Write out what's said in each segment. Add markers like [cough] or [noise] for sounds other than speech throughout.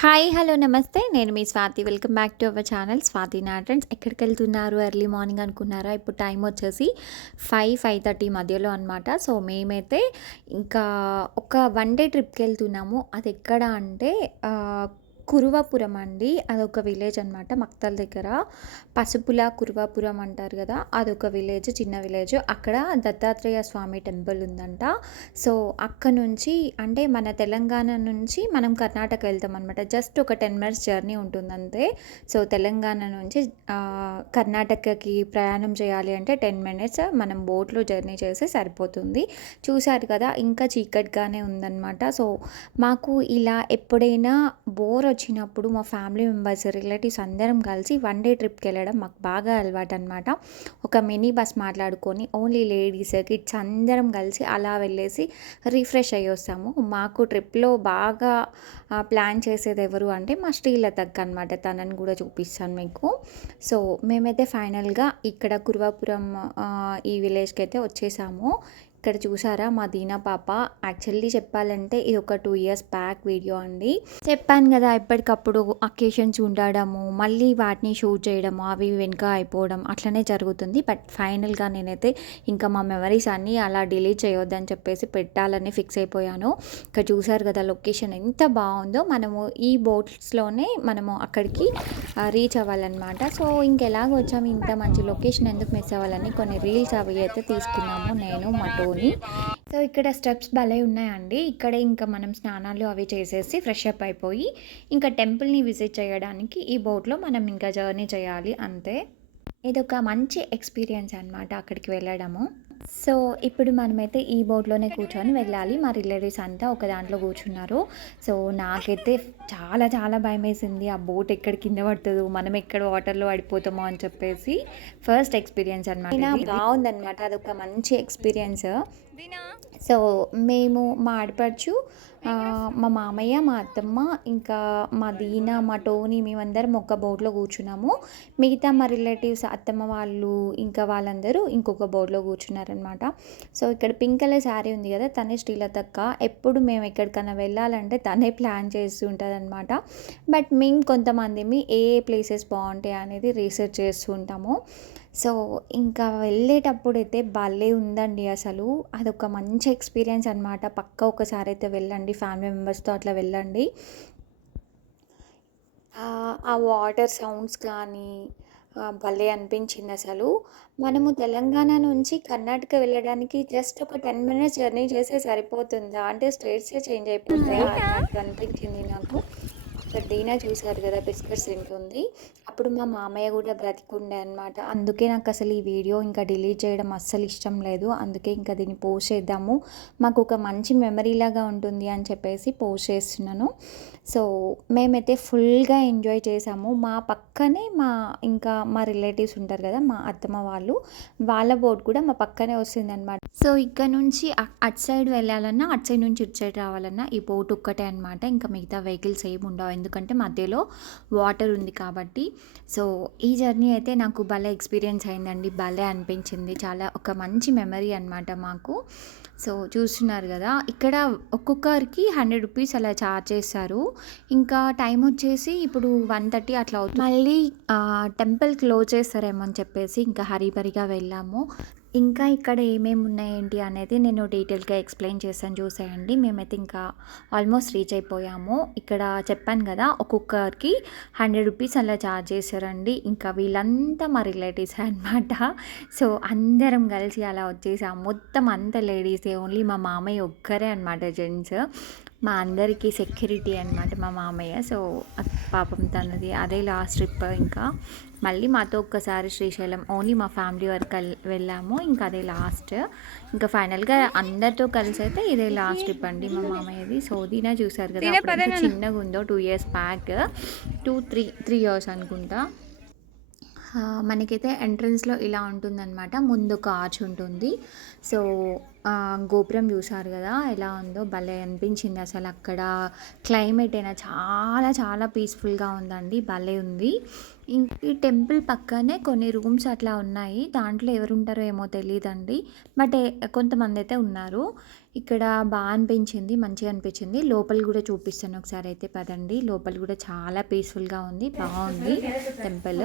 Hi hello నమస్తే. నేను మీ Swathi. Welcome back to our channel. Swathi నాటన్స్ ఎక్కడికి వెళ్తున్నారు ఎర్లీ మార్నింగ్ అనుకున్నారా? ఇప్పుడు టైం వచ్చేసి ఫైవ్ ఫైవ్ థర్టీ మధ్యలో అనమాట సో మేమైతే ఇంకా ఒక వన్ డే ట్రిప్కి వెళ్తున్నాము. అది ఎక్కడ అంటే కురువాపురం అండి. అదొక విలేజ్ అనమాట మక్తల్ దగ్గర. పసుపుల కురువాపురం అంటారు కదా అదొక విలేజ్ చిన్న విలేజ్. అక్కడ దత్తాత్రేయ స్వామి టెంపుల్ ఉందంట. సో అక్కడ నుంచి అంటే మన తెలంగాణ నుంచి మనం కర్ణాటక వెళ్తాం అనమాట జస్ట్ ఒక టెన్ మినిట్స్ జర్నీ ఉంటుంది అంతే. సో తెలంగాణ నుంచి కర్ణాటకకి ప్రయాణం చేయాలి అంటే టెన్ మినిట్స్ మనం బోట్లో జర్నీ చేస్తే సరిపోతుంది. చూశారు కదా ఇంకా చీకటిగానే ఉందన్నమాట. సో మాకు ఇలా ఎప్పుడైనా బోర్ వచ్చినప్పుడు మా ఫ్యామిలీ మెంబర్స్ రిలేటివ్స్ అందరం కలిసి వన్ డే ట్రిప్కి వెళ్ళడం మాకు బాగా అలవాటు అనమాట ఒక మినీ బస్ మాట్లాడుకొని ఓన్లీ లేడీస్ కిడ్స్ అందరం కలిసి అలా వెళ్ళేసి రిఫ్రెష్ అయ్యి వస్తాము. మాకు ట్రిప్లో బాగా ప్లాన్ చేసేది ఎవరు అంటే మా శ్రీలతక్క అనమాట తనని కూడా చూపిస్తాను మీకు. సో మేమైతే ఫైనల్గా ఇక్కడ కురువాపురం ఈ విలేజ్కి అయితే వచ్చేసాము. ఇక్కడ చూసారా మా దీనా పాప. యాక్చువల్లీ చెప్పాలంటే ఇది ఒక టూ ఇయర్స్ బ్యాక్ వీడియో అండి. చెప్పాను కదా ఎప్పటికప్పుడు అకేషన్స్ ఉండడము మళ్ళీ వాటిని షూట్ చేయడము అవి వెనుక అయిపోవడం అట్లనే జరుగుతుంది. బట్ ఫైనల్గా నేనైతే ఇంకా మా మెమరీస్ అన్నీ అలా డిలీట్ చేయొద్దని చెప్పేసి పెట్టాలని ఫిక్స్ అయిపోయాను. ఇక్కడ చూసారు కదా లొకేషన్ ఎంత బాగుందో. మనము ఈ బోట్స్లోనే మనము అక్కడికి రీచ్ అవ్వాలన్నమాట. సో ఇంకెలాగ వచ్చాము ఇంత మంచి లొకేషన్ ఎందుకు మిస్ అవ్వాలని కొన్ని రీల్స్ అవి అయితే తీసుకున్నాము నేను మా చేసుకొని. సో ఇక్కడ స్టెప్స్ భలే ఉన్నాయండి. ఇక్కడ ఇంకా మనం స్నానాలు అవి చేసేసి ఫ్రెష్ అప్ అయిపోయి ఇంకా టెంపుల్ని విజిట్ చేయడానికి ఈ బోట్లో మనం ఇంకా జర్నీ చేయాలి అంతే. ఇదొక మంచి ఎక్స్పీరియన్స్ అనమాట అక్కడికి వెళ్ళడము. సో ఇప్పుడు మనమైతే ఈ బోట్లోనే కూర్చొని వెళ్ళాలి. మా రిలేటివ్స్ అంతా ఒక దాంట్లో కూర్చున్నారు. సో నాకైతే చాలా చాలా భయం వేసింది ఆ బోట్ ఎక్కడ కింద పడుతుందో మనం ఎక్కడ వాటర్లో పడిపోతామో అని చెప్పేసి ఫస్ట్ ఎక్స్పీరియన్స్ అనమాట బాగుందన్నమాట. అదొక మంచి ఎక్స్పీరియన్స్. సో మేము మా ఆడపడుచు మా మామయ్య మా అత్తమ్మ ఇంకా మా దీన మా టోనీ మేమందరం ఒక బోట్లో కూర్చున్నాము. మిగతా మా రిలేటివ్స్ అత్తమ్మ వాళ్ళు ఇంకా వాళ్ళందరూ ఇంకొక బోట్లో కూర్చున్నారనమాట సో ఇక్కడ పింక్ కలర్ శారీ ఉంది కదా తనే శ్రీలతక్క ఎప్పుడు మేము ఎక్కడికైనా వెళ్ళాలంటే తనే ప్లాన్ చేస్తుంటుంది అనమాట బట్ మేము కొంతమంది ఏ ఏ ప్లేసెస్ బాగుంటాయి అనేది రీసెర్చ్ చేస్తూ ఉంటాము. సో ఇంకా వెళ్ళేటప్పుడు అయితే భలే ఉందండి అసలు. అదొక మంచి ఎక్స్పీరియన్స్ అనమాట పక్క ఒకసారి అయితే వెళ్ళండి ఫ్యామిలీ మెంబర్స్తో అట్లా వెళ్ళండి. ఆ వాటర్ సౌండ్స్ కానీ భలే అనిపించింది అసలు. మనము తెలంగాణ నుంచి కర్ణాటక వెళ్ళడానికి జస్ట్ ఒక టెన్ మినిట్స్ జర్నీ చేస్తే సరిపోతుందా? అంటే స్టేట్సే చేంజ్ అయిపోతాయా అన్నట్టు అనిపించింది నాకు. ఇక్కడ డీనా చూశారు కదా బిస్కెట్స్ తింటుంది. అప్పుడు మా మామయ్య కూడా బ్రతికుండే అనమాట అందుకే నాకు అసలు ఈ వీడియో ఇంకా డిలీట్ చేయడం అస్సలు ఇష్టం లేదు. అందుకే ఇంకా దీన్ని పోస్ట్ చేద్దాము. మాకు ఒక మంచి మెమరీ లాగా ఉంటుంది అని చెప్పేసి పోస్ట్ చేస్తున్నాను. సో మేమైతే ఫుల్గా ఎంజాయ్ చేసాము. మా పక్కనే మా ఇంకా మా రిలేటివ్స్ ఉంటారు కదా మా అత్తమ్మ వాళ్ళు వాళ్ళ బోట్ కూడా మా పక్కనే వస్తుందన్నమాట. సో ఇక్కడ నుంచి అటు సైడ్ వెళ్ళాలన్నా అటు సైడ్ నుంచి ఇటు సైడ్ రావాలన్నా ఈ బోట్ ఒక్కటే అనమాట ఇంకా మిగతా వెహికల్స్ ఏమి ఉండవు. ఎందుకంటే మధ్యలో వాటర్ ఉంది కాబట్టి. సో ఈ జర్నీ అయితే నాకు భలే ఎక్స్పీరియన్స్ అయిందండి. భలే అనిపించింది. చాలా ఒక మంచి మెమరీ అనమాట మాకు. సో చూస్తున్నారు కదా ఇక్కడ ఒక్కొక్కరికి హండ్రెడ్ రూపీస్ అలా ఛార్జ్ చేస్తారు. ఇంకా టైం వచ్చేసి ఇప్పుడు వన్ థర్టీ అట్లా అవుతుంది మళ్ళీ టెంపుల్ క్లోజ్ చేస్తారేమో అని చెప్పేసి ఇంకా హరిబరిగా వెళ్ళాము. ఇంకా ఇక్కడ ఏమేమి ఉన్నాయండి అనేది నేను డీటెయిల్గా ఎక్స్ప్లెయిన్ చేశాను చూసేయండి. మేమైతే ఇంకా ఆల్మోస్ట్ రీచ్ అయిపోయాము. ఇక్కడ చెప్పాను కదా ఒక్కొక్కరికి హండ్రెడ్ రూపీస్ అలా ఛార్జ్ చేశారండి. ఇంకా వీళ్ళంతా మా రిలేటివ్స్ అనమాట సో అందరం కలిసి అలా వచ్చేసాము. మొత్తం అంత లేడీసే ఓన్లీ మా మామయ్య ఒక్కరే అనమాట జెంట్స్. మా అందరికీ సెక్యూరిటీ అనమాట మా మామయ్య. సో పాపం తనది అదే లాస్ట్ ట్రిప్ ఇంకా. మళ్ళీ మాతో ఒక్కసారి శ్రీశైలం ఓన్లీ మా ఫ్యామిలీ వరకు వెళ్ళాము. ఇంకా అదే లాస్ట్ ఇంకా ఫైనల్గా అందరితో కలిసి అయితే ఇదే లాస్ట్ ట్రిప్ అండి మా మామయ్యది. సో దీనా చూసారు కదా చిన్నగా ఉందో two years back two three three years అనుకుంటా. మనకైతే ఎంట్రన్స్లో ఇలా ఉంటుందన్నమాట. ముందు ఒక ఆర్చ్ ఉంటుంది. సో గోపురం చూసారు కదా ఎలా ఉందో భలే అనిపించింది అసలు అక్కడ. క్లైమేట్ అయినా చాలా చాలా పీస్ఫుల్గా ఉందండి భలే ఉంది. ఈ టెంపుల్ పక్కనే కొన్ని రూమ్స్ అట్లా ఉన్నాయి. దాంట్లో ఎవరు ఉంటారో ఏమో తెలియదండి. బట్ కొంతమంది అయితే ఉన్నారు. ఇక్కడ బాగా అనిపించింది మంచిగా అనిపించింది. లోపల కూడా చూపిస్తాను ఒకసారి అయితే పదండి. లోపల కూడా చాలా పీస్ఫుల్గా ఉంది. బాగుంది టెంపుల్.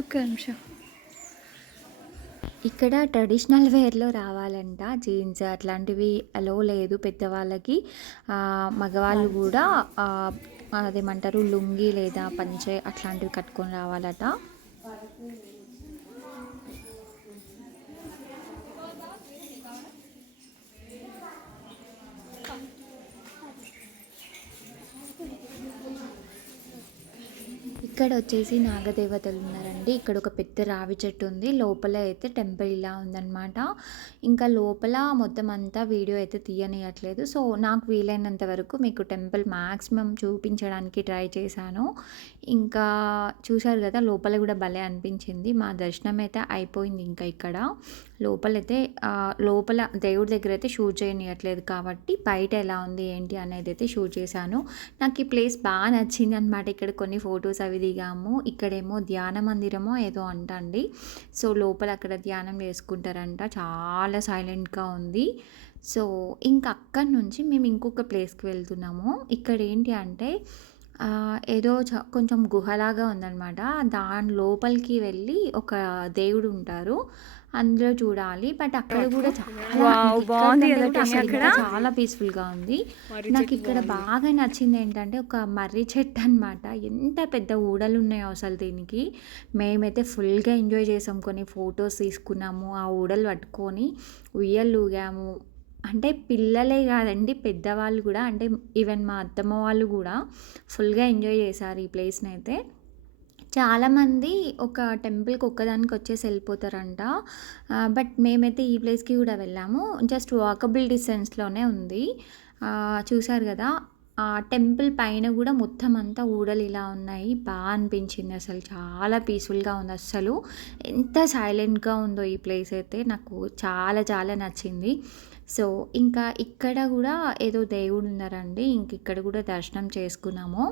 ఒక్క నిమిషం. ఇక్కడ ట్రెడిషనల్ వేర్లో రావాలంట. జీన్స్ అట్లాంటివి అలో లేదు పెద్దవాళ్ళకి. మగవాళ్ళు కూడా అదేమంటారు లుంగి లేదా పంచె అట్లాంటివి కట్టుకొని రావాలట. ఇక్కడ వచ్చేసి నాగదేవతలు ఉన్నారండి. ఇక్కడ ఒక పెద్ద రావి చెట్టు ఉంది. లోపల అయితే టెంపుల్ ఇలా ఉందన్నమాట. ఇంకా లోపల మొత్తం అంతా వీడియో అయితే తీయనియట్లేదు. సో నాకు వీలైనంత వరకు మీకు టెంపుల్ మ్యాక్సిమం చూపించడానికి ట్రై చేశాను. ఇంకా చూశారు కదా లోపల కూడా భలే అనిపించింది. మా దర్శనం అయితే అయిపోయింది ఇంకా ఇక్కడ. లోపలైతే లోపల దేవుడి దగ్గర అయితే షూట్ చేయనియట్లేదు కాబట్టి బయట ఎలా ఉంది ఏంటి అనేది అయితే షూట్ చేశాను. నాకు ఈ ప్లేస్ బాగా నచ్చింది అనమాట ఇక్కడ కొన్ని ఫొటోస్ అవి దిగాము. ఇక్కడేమో ధ్యాన మందిరమో ఏదో అంటండి. సో లోపల అక్కడ ధ్యానం చేసుకుంటారంట. చాలా సైలెంట్గా ఉంది. సో ఇంకా అక్కడి నుంచి మేము ఇంకొక ప్లేస్కి వెళ్తున్నాము. ఇక్కడ ఏంటి అంటే ఏదో చ- కొంచెం గుహలాగా ఉందన్నమాట. దాని లోపలికి వెళ్ళి ఒక దేవుడు ఉంటారు. అందులో చూడాలి. బట్ అక్కడ కూడా చాలా బాగుంది అక్కడ చాలా పీస్ఫుల్గా ఉంది. నాకు ఇక్కడ బాగా నచ్చింది ఏంటంటే ఒక మర్రి చెట్టు అనమాట ఎంత పెద్ద ఊడలు ఉన్నాయో అసలు దీనికి. మేమైతే ఫుల్గా ఎంజాయ్ చేసాం. కొన్ని ఫొటోస్ తీసుకున్నాము. ఆ ఊడలు పట్టుకొని ఉయ్యలు ఊగాము. అంటే పిల్లలే కాదండి పెద్దవాళ్ళు కూడా. అంటే ఈవెన్ మా అత్తమ్మ వాళ్ళు కూడా ఫుల్గా ఎంజాయ్ చేశారు ఈ ప్లేస్ని అయితే. చాలామంది ఒక టెంపుల్కి ఒక్కదానికి వచ్చేసి వెళ్ళిపోతారంట. బట్ మేమైతే ఈ ప్లేస్కి కూడా వెళ్ళాము. జస్ట్ వాకబుల్ డిస్టెన్స్లోనే ఉంది. చూశారు కదా ఆ టెంపుల్ పైన కూడా మొత్తం అంతా ఊడలు ఇలా ఉన్నాయి. బాగా అనిపించింది అసలు. చాలా పీస్ఫుల్గా ఉంది అసలు ఎంత సైలెంట్గా ఉందో ఈ ప్లేస్ అయితే నాకు చాలా చాలా నచ్చింది. సో ఇంకా ఇక్కడ కూడా ఏదో దేవుడు ఉన్నారండి. ఇంక ఇక్కడ కూడా దర్శనం చేసుకున్నాము.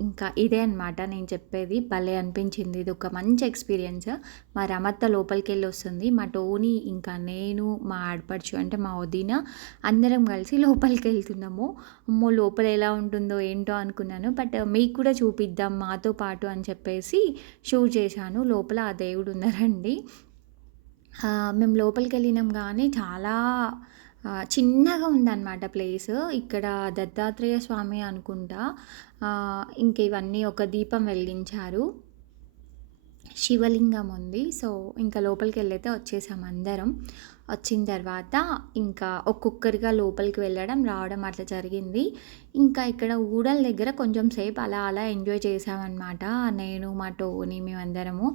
ఇంకా ఇదే అనమాట నేను చెప్పేది. భలే అనిపించింది. ఇది ఒక మంచి ఎక్స్పీరియన్స్. మా రమత్త లోపలికి వెళ్ళి వస్తుంది. మా టోనీ ఇంకా నేను మా ఆడపడుచు అంటే మా వదిన అందరం కలిసి లోపలికి వెళ్తున్నాము. అమ్మో లోపల ఎలా ఉంటుందో ఏంటో అనుకున్నాను. బట్ మీకు కూడా చూపిద్దాం మాతో పాటు అని చెప్పేసి షూట్ చేశాను. లోపల ఆ దేవుడు ఉన్నారండి. మేము లోపలికి వెళ్ళినాం కానీ చాలా చిన్నగా ఉందన్నమాట ప్లేస్. ఇక్కడ దత్తాత్రేయ స్వామి అనుకుంటా. ఇంక ఇవన్నీ ఒక దీపం వెలిగించారు. శివలింగం ఉంది. సో ఇంకా లోపలికి వెళ్ళైతే వచ్చేసాం అందరం. వచ్చిన తర్వాత ఇంకా ఒక్కొక్కరిగా లోపలికి వెళ్ళడం రావడం అట్లా జరిగింది. ఇంకా ఇక్కడ ఊడల దగ్గర కొంచెం సేపు అలా అలా ఎంజాయ్ చేసామన్నమాట నేను మా టోని మేమందరము.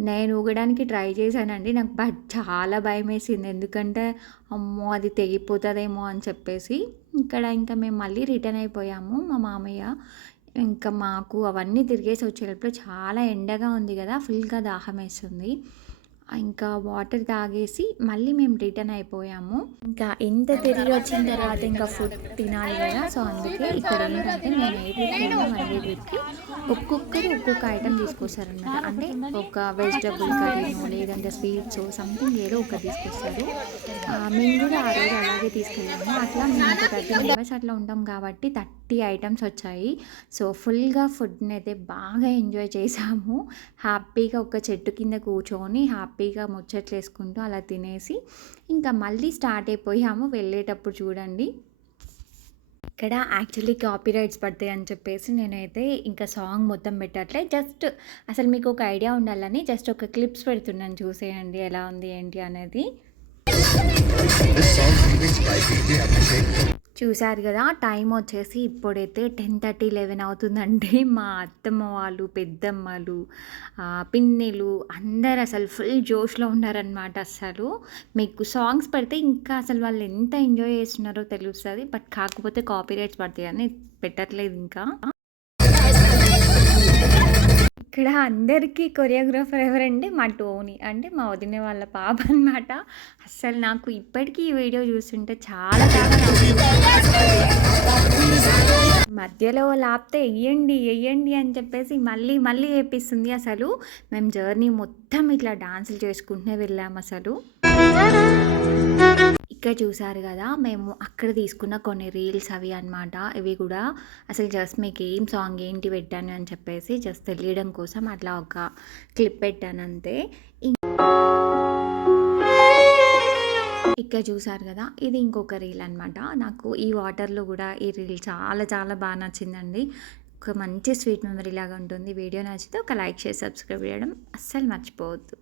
నేను ఊగడానికి ట్రై చేశానండి. నాకు బట్ చాలా భయం వేసింది. ఎందుకంటే అమ్మో అది తెగిపోతుందేమో అని చెప్పేసి. ఇక్కడ ఇంకా మేము మళ్ళీ రిటర్న్ అయిపోయాము మా మామయ్య. ఇంకా మాకు అవన్నీ తిరిగేసి వచ్చేటప్పుడు చాలా ఎండగా ఉంది కదా ఫుల్గా దాహం వేస్తుంది ఇంకా వాటర్ తాగేసి మళ్ళీ మేము రిటర్న్ అయిపోయాము. ఇంకా ఎంత తిరిగి వచ్చిన తర్వాత ఇంకా ఫుడ్ తినాలి కదా. సో అందుకే ఇక్కడ ఏంటంటే మేము ఏ ట్రిప్కి ఒక్కొక్కరు ఒక్కొక్క ఐటెం తీసుకొస్తారనమాట అంటే ఒక వెజిటబుల్ కర్రీను లేదంటే స్వీట్స్ సంథింగ్ ఏదో ఒకటి తీసుకొస్తారు. మేము కూడా ఆ రోజు అలాగే తీసుకెళ్ళాము. అట్లా మేము ఒక థర్టీ మెంబర్స్ అట్లా ఉంటాం కాబట్టి థర్టీ ఐటమ్స్ వచ్చాయి. సో ఫుల్గా ఫుడ్ని అయితే బాగా ఎంజాయ్ చేసాము హ్యాపీగా ఒక చెట్టు కింద కూర్చొని హ్యాపీగా ముచ్చట్లు వేసుకుంటూ అలా తినేసి ఇంకా మళ్ళీ స్టార్ట్ అయిపోయాము వెళ్ళేటప్పుడు చూడండి. ఇక్కడ యాక్చువల్లీ కాపీరైట్స్ పడతాయి అని చెప్పేసి నేనైతే ఇంకా సాంగ్ మొత్తం పెట్టట్లే. జస్ట్ అసలు మీకు ఒక ఐడియా ఉండాలని జస్ట్ ఒక క్లిప్స్ పెడుతున్నాను చూసేయండి ఎలా ఉంది ఏంటి అనేది. చూశారు కదా టైం వచ్చేసి ఇప్పుడైతే టెన్ థర్టీ లెవెన్ అవుతుందండి. [laughs] మా అత్తమ్మ వాళ్ళు పెద్దమ్మలు పిన్నెలు పిన్నిలు అందరు అసలు ఫుల్ జోష్లో ఉన్నారనమాట అసలు. మీకు సాంగ్స్ పెడితే ఇంకా అసలు వాళ్ళు ఎంత ఎంజాయ్ చేస్తున్నారో తెలుస్తుంది. బట్ కాకపోతే కాపీ రైట్స్ పడతాయి అని పెట్టట్లేదు ఇంకా. ఇక్కడ అందరికీ కొరియోగ్రాఫర్ ఎవరంటే మా టోనీ. అంటే మా వదిన వాళ్ళ పాప అనమాట అస్సలు నాకు ఇప్పటికీ ఈ వీడియో చూస్తుంటే చాలా మధ్యలో లాపితే వేయండి వేయండి అని చెప్పేసి మళ్ళీ మళ్ళీ వేపిస్తుంది అసలు. మేము జర్నీ మొత్తం ఇట్లా డాన్సులు చేసుకుంటూనే వెళ్ళాము అసలు. ఇక్కడ చూసారు కదా మేము అక్కడ తీసుకున్న కొన్ని రీల్స్ అవి అన్నమాట. ఇవి కూడా అసలు జస్ట్ మీకు ఏం సాంగ్ ఏంటి పెట్టాను అని చెప్పేసి జస్ట్ తెలియడం కోసం అట్లా ఒక క్లిప్ పెట్టాను అంతే. ఇక్కడ చూసారు కదా ఇది ఇంకొక రీల్ అనమాట నాకు ఈ వాటర్లో కూడా ఈ రీల్ చాలా చాలా బాగా నచ్చిందండి. ఒక మంచి స్వీట్ మెమరీ లాగా ఉంటుంది. వీడియో నచ్చితే ఒక లైక్ చేసి సబ్స్క్రైబ్ చేయడం అస్సలు మర్చిపోవద్దు.